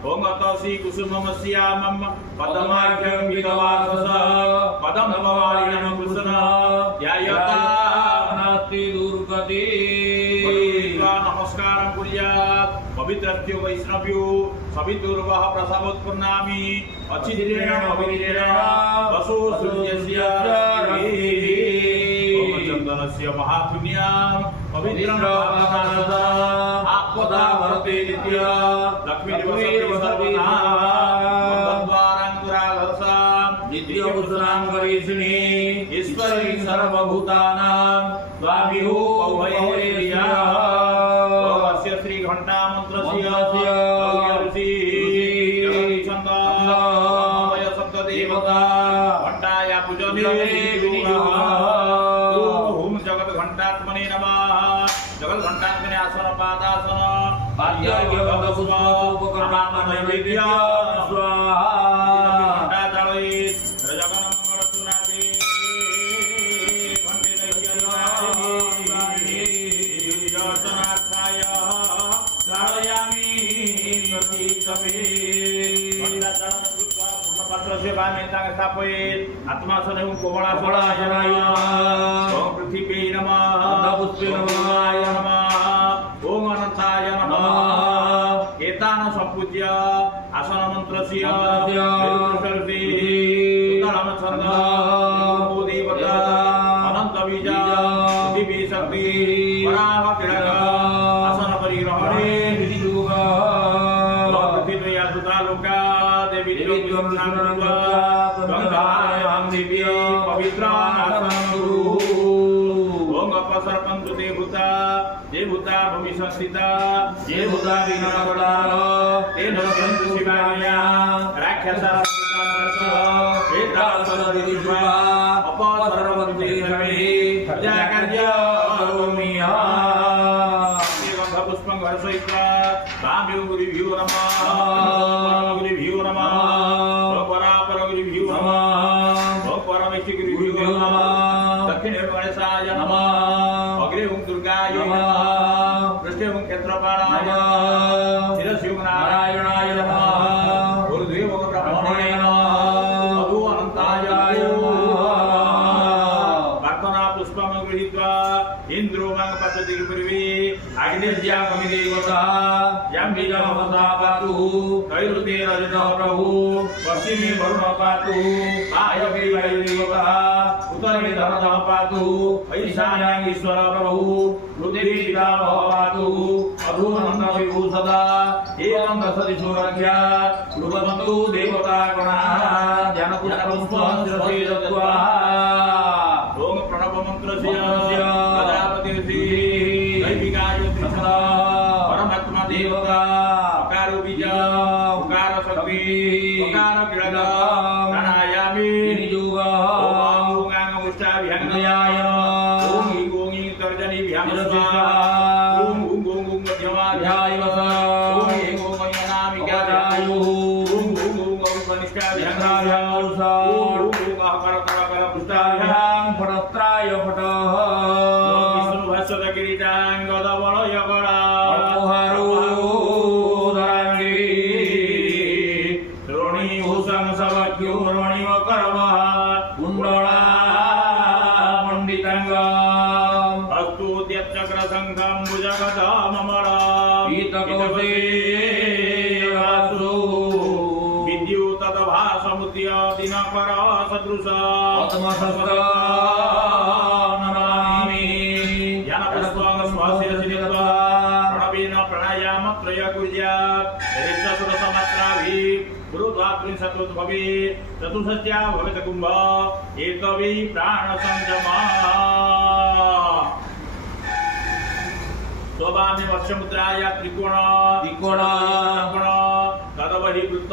ओम अतसी कुसुममस्यामं पदमाख्यं विदवासस पदं नमवारिणं कृष्ण ध्यायता नास्ति दुर्गति नमस्कारं कुर्यात् पवित्रत्यो वैष्णव्यो सवितुर्वः प्रसवोत्पन्नामि अचिद्रेण अविद्रेण वसु सूर्यस्य चंदनस्य महापुण्यां पवित्रं आपदा भरते नित्य लक्ष्मी नित्यपुरुषां गरीषिणी ईश्वरी सर्वभूतानां स्वामिहो भवैर्या अस्य श्री घंटा मंत्रस्य छंदमय शब्द देवता घंटाया पूजने ओम जगत घंटात्मने नमः जगत घंटात्मने आसन पादासन नैवेद्य स्वाहा घंटा जलयित जगन मंगल सुनादि दर्शनार्थाय धारयामि पूर्णपात्रस्य वामेतां स्थापयेत् आत्मासने कोमलासनाय ओम पृथिवी नमः पुष्पे नमः ओम अनंताय नमः एतान संपूज्य आसन मंत्रस्य देवता अनंत बीज पृथ्वी शक्ति पराह किरण आसन परिग्रहणे पृथ्वी सुता लोका देवी दिव्य पवित्र सर्पंतु देवता भूमि संस्थिता देवता विघ्नकर्ता तेन सन्तु शिवाय राक्षसा पुष्पं वर्षयित्वा गुरुभ्यो नमः गुरुभ्यो नमः परापर गुरुभ्यो नमः परमेश्वर गुरुभ्यो नमः दक्षिणे गणेशाय नमः अग्रे ओम दुर्गाय नमः पृष्ठे ओम क्षेत्रपालाय नमः शिरसि ओम नारायणाय नमः ऊर्ध्वे ओम ब्रह्मणे नमः अधो अनंताय नमः प्रार्थना पुष्पं गृहीत्वा इंद्रो मां पतति पूर्वे अग्निर्या कमिदेवता यं बीजमवता पातु कैरुते रजतः प्रभु पश्चिमे वरुण पातु वायव्ये वायुदेवता उत्तरे धनतः पातु ईशान्ये ईश्वर प्रभु पृथिवी पितामहः पातु अधोनन्द विभू सदा एवं दशदिशो रक्षा कृपन्तु देवतागणाः ज्ञानपुष्पं दत्त्वा ओम प्रणव मंत्रस्य प्रजापतिर्षि दैविकाय परमात्मा देवता अकार बीज उकार शक्ति उकार किरण प्राणायामी नियोग ओम ओंगांग उष्टाभ्यंगयाय ओम ईं तर्जनी भ्यामस्वाहा ओम ओम मध्यमाध्याय ओम ऐं ओम अनामिकाय ओम कनिष्ठाभ्यंगाय ओम अहकरतरकर पुष्टाभ्यां फटस्त्राय फटः विष्णु भास्वत किरीटां गदवलय गणा चतुष्टया भवेत कुंभ एकवै प्राण संयमा स्वभावे वर्षमुद्राय त्रिकोण त्रिकोण तदवहि वृत्त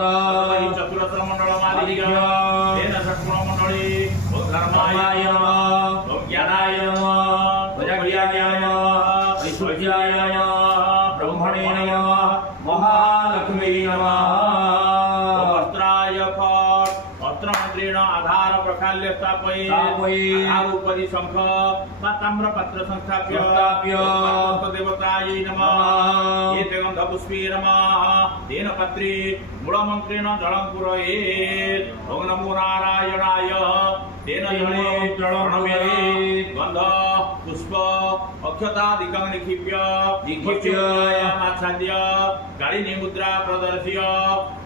तदवहि चतुरस्र मंडल मालिक तेन षट्कोण मंडली धर्माय नमः ज्ञानाय नमः वैराग्याय नमः ऐश्वर्याय नमः ब्रह्मणे नमः महालक्ष्मी नमः वस्त्राय फट् वस्त्रमन्त्रेण आधार प्रकार काल्य स्थापयेत् आरूपरि शंख ताम्रपत्र संस्थाप्य देवतायै नमः एते गन्धपुष्पे नमः तेन पत्रे मूलमन्त्रेण जलं पूरयेत् ओम नमो नारायणाय तेन जले प्रणमेत् गन्ध पुष्प अक्षतादिकं निक्षिप्य आच्छाद्य कालिनी मुद्रा प्रदर्श्य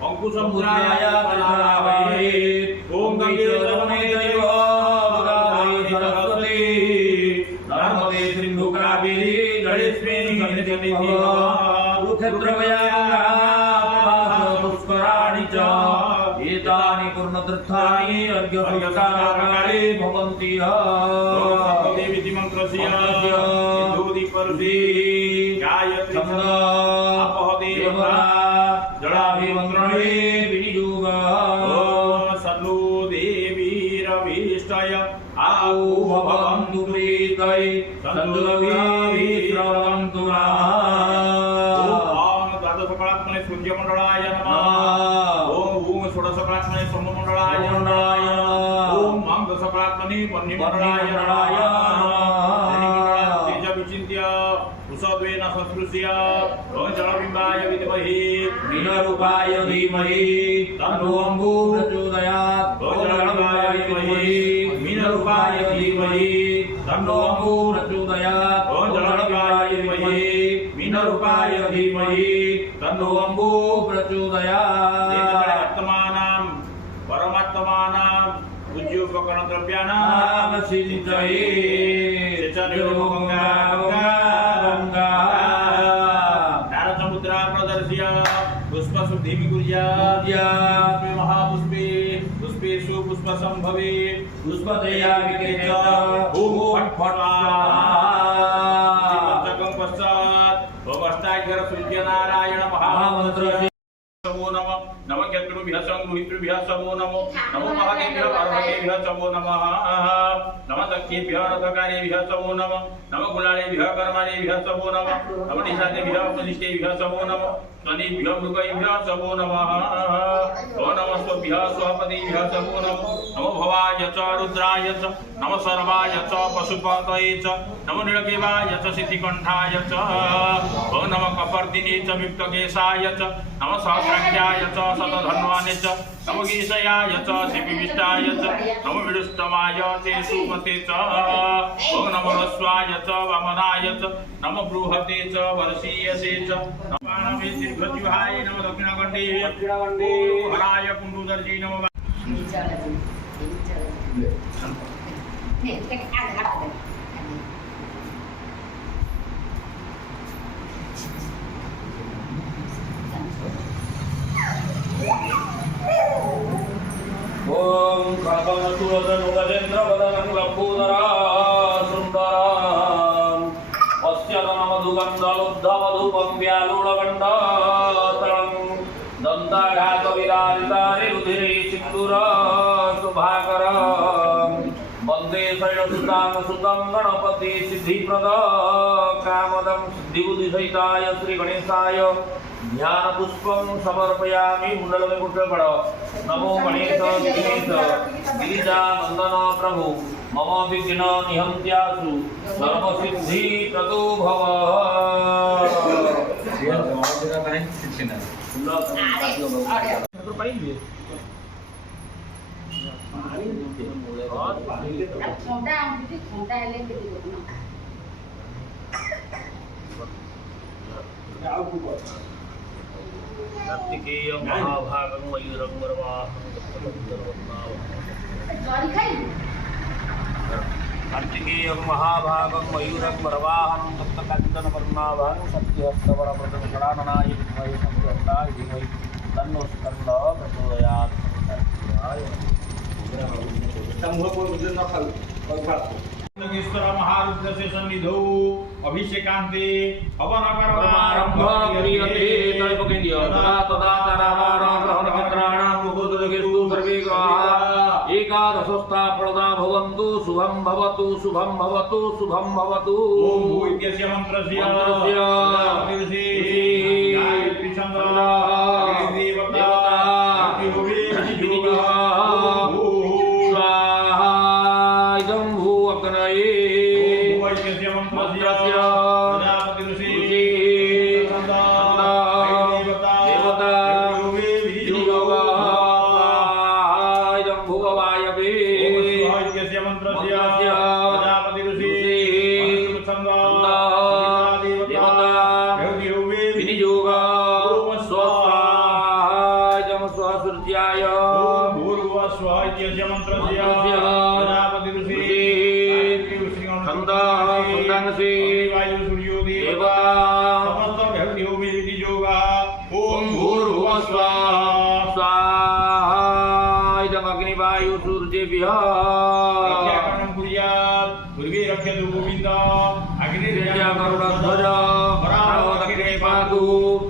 अंकुशमुद्राय परिधारयेत् ओम गंगे जमुने चैव गोदावरी सरस्वती नर्मदे सिन्धु कावेरी जलेस्मिन् सन्निधिं पुष्कराणि च एतानि पूर्णतीर्थानि अर्घ्यसंस्कारकाले भवन्ति देवी मंत्रस्य दूदीपर्षि गायत्री अपहदेव जलाभिमन्त्रणे विनियोग सद्नु देवीरभीष्टय आऊ भवन्तु प्रीतये सन्दुरभिश्रवन्तु द्वादशकलात्मने सूर्यमण्डलाय नमः ओम षोडशकलात्मने सोममण्डलाय नमः ओम दशकलात्मने वह्निमण्डलाय नमः तेज विचिन्त्य उषद्वेन संस्पृश्य ओम जलबिम्बाय विद्महे मीनरूपाय धीमहि तन्नो अम्बुः प्रचोदयात् ओम जलबिम्बाय विद्महे मीनरूपाय धीमहि तन्नो अम्बुः प्रचोदयात् ओम जलबिम्बाय विद्महे मीनरूपाय धीमहि तन्नो अम्बुः प्रचोदयात् वर्तमानां परमात्मानां उद्योगकरण द्रव्याणां सिंचये नारसमुद्रा प्रदर्श्य पुष्पशुद्धिं कुर्यात् महापुष्पे पुष्पेषु पुष्पसंभवे पुष्पदया विकेच ओम फट् फट् पश्चात् भवष्टाक्षर सूर्यनारायण महामन्त्र नमो नमः नमः यत्रुभ्यः संगृहीतृभ्यः समो नमो नमो महतेभ्यः पार्वतीभ्यः समो नमः नमः दक्षिणेभ्यः रथकारेभ्यः समो नमः नमः गुलालेभ्यः कर्मारेभ्यः समो नमः नमः निषादेभ्यः उपनिष्ठेभ्यः समो नमः स्वनेभ्यः मृगैभ्यः समो नमः ओम नमः स्वभ्यः स्वपतिभ्यः समो नमः नमो भवाय च रुद्राय च नमः सर्वाय च पशुपतये च नमो नीलकेवाय च सिद्धिकण्ठाय च ओम नमः कपर्दिने च विप्तकेशाय च नमः सहस्राख्याय च शतधन्वाने च नमो गीषयाय च शिविष्टाय च नमो विडुष्टमाय ते सुमते च ओम नमो रस्वाय च वामनाय च नमो बृहते च वर्षीयसे च नमो दीर्घज्युहाय नमो दक्षिणगण्डे हराय कुण्डुदर्जी नमो ओम खड्गमसुरधनुगजेन्द्रवदनं लम्बोदरा सुन्दरां पश्यतनमधुगन्धलुब्धमधुपं व्यालुढगण्डतलं दन्ताघातविराजितानि रुधिरे सिन्दूरशुभाकरं वन्दे शैलसुतां सुतं गणपति सिद्धिप्रद कामदं सिद्धिबुद्धिसहिताय श्रीगणेशाय ध्यान पुष्पं समर्पयामि मुंडल में कुछ पड़ो नमो गणेश विघ्नेश गिरिजानंदन प्रभु मम विघ्न निहंत्यासु सर्व सिद्धि प्रदो भव कार्तिकेय महाभागं मयूरं कार्तिकेय महाभागं मयूरं वरवाहनं सप्तकण्ठनवर्णाभं सत्यहस्तवरप्रदक्षणाननाय विद्महे संहस्ताय धीमहि तन्नो स्कन्दः प्रचोदयात्। ईश्वर महारुद्र से सन्निधौ अभिषेकांते हवन परमारंभ क्रियते तैपकेन्द्रिय तदा तदा तारावाणां ग्रहणमित्राणां मुहुर्मुहुर्गेषु सर्वे ग्रहाः एकादशस्था फलदा भवन्तु शुभं भवतु शुभं भवतु शुभं भवतु। ओम भू इत्यस्य मंत्रस्य गायत्री छन्दः देवता स्वाहा स्वः इत्यस्य मंत्रस्य मंत्रस्य प्रजापति ऋषि छन्दः छन्दंसि वायु सूर्यो देवा समस्त भक्तियो मिलिति योगा ओम भूर्भुवः स्वः स्वाहा इदम् अग्निवायु सूर्येभ्यः रक्षाकरणं कुर्यात् पूर्वे रक्षतु गोविन्द अग्निर्या गरुडध्वज परावदग्ने पातु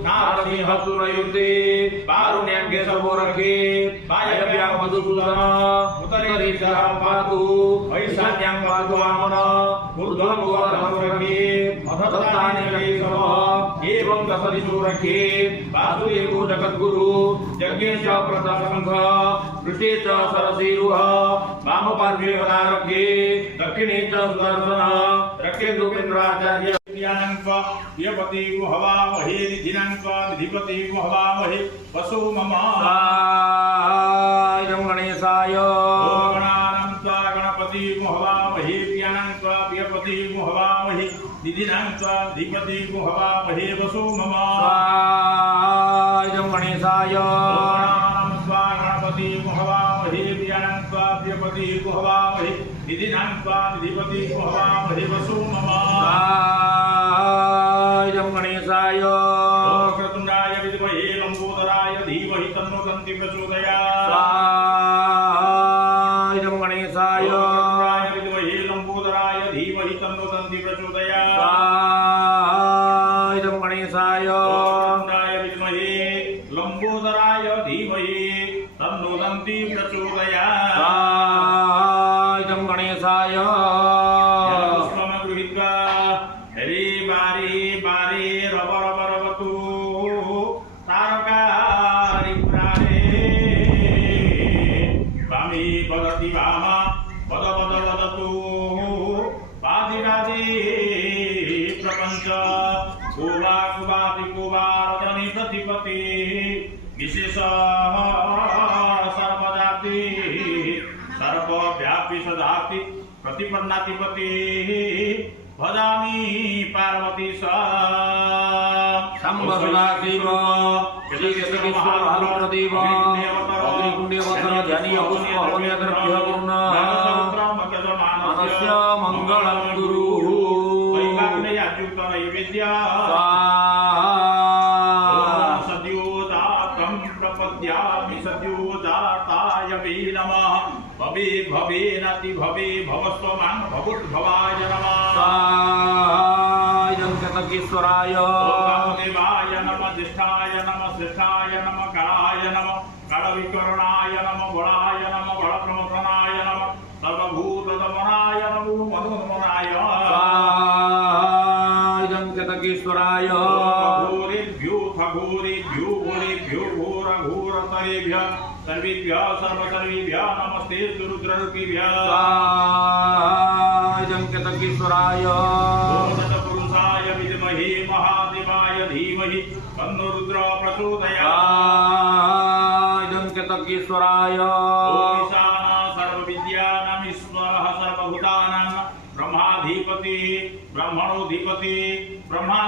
नारसिंहसुरयुक्ते कारुण्यां केशवो रक्षेत् वायव्यां मधुसूदन उत्तरेक्षः पातु वैशान्यां पातु वामन ऊर्ध्वं गोवर्धनं रक्षेत् अधस्तानि केशवः एवं दशदिशो रक्षेत् वासुदेवो जगद्गुरु यज्ञेश प्रदशंख पृष्ठे च सरसीरुह वामपार्श्वे वनारभ्ये दक्षिणे च सुदर्शन रक्षेतु इन्द्राचार्य यपति हवामहे निधिपति हवामहे वसो मम इदं गणेशाय गणपति हवामहे प्रियपति हवामहे निधिपति हवामहे वसो मम इदं गणेशाय गणपति हवामहे प्रियपति हवामहे निधिपति हवामहे वसो मम इदं गणेशाय क्रतुण्डाय विद्महे लंबोदराय धीमहि तन्नो दन्ति प्रचोदयात् इदं गणेशाय क्रतुण्डाय विद्महे लंबोदराय धीमहि तन्नो दन्ति प्रचोदयात् इदं गणेशाय क्रतुण्डाय विद्महे लंबोदराय धीमहि तन्नो दन्ति प्रचोदयात् इदं गणेशाय पुष्पं गृहीत्वा हरे बारे बारे रव रव रवतु तारकारी पुराणे वामे वदति वाम वद वद वदतु वादि वादि प्रपञ्च कुवा कुवाति कुवा रजनी प्रतिपति विशेष सर्वजाति सर्वव्यापी सदाति प्रतिपन्नातिपति भजामि पार्वती शम्भसुदाशिव श्रीकेशवेश्वरदेव अग्निकुण्डेवतर ध्यानीय पुष्प हवन्यद्रव्यः पूर्णः मनस्य मङ्गलं गुरुः वैकाग्नयाच्युत नैवेद्या सद्योजातं प्रपद्यामि सद्योजाताय वे नमः भवे भवेनाति भवे भवस्वमान् भवुद्भवाय नमः इदं कृतकीश्वराय देवाय नमः ज्येष्ठाय नमः श्रेष्ठाय नमः कलाय नमः कलविकरणाय नमः बलाय नमः बलप्रमथनाय नमः सर्वभूतदमनाय नमो मधुमनाय इदं कृतकीश्वराय घोरेभ्यो खगोरेभ्यो घोरेभ्यो घोरघोरतरेभ्यः सर्वेभ्यः सर्वसर्वेभ्यः नमस्ते रुद्ररूपिभ्यः इदं कृतकीश्वराय पुरुषाय विद्महे महादेवाय धीमहि तन्नो रुद्र प्रचोदयात् इदं कृतकीश्वराय ईशानः सर्वविद्यानामीश्वरः सर्वभूतानां ब्रह्माधिपति ब्रह्मणोऽधिपति ब्रह्मा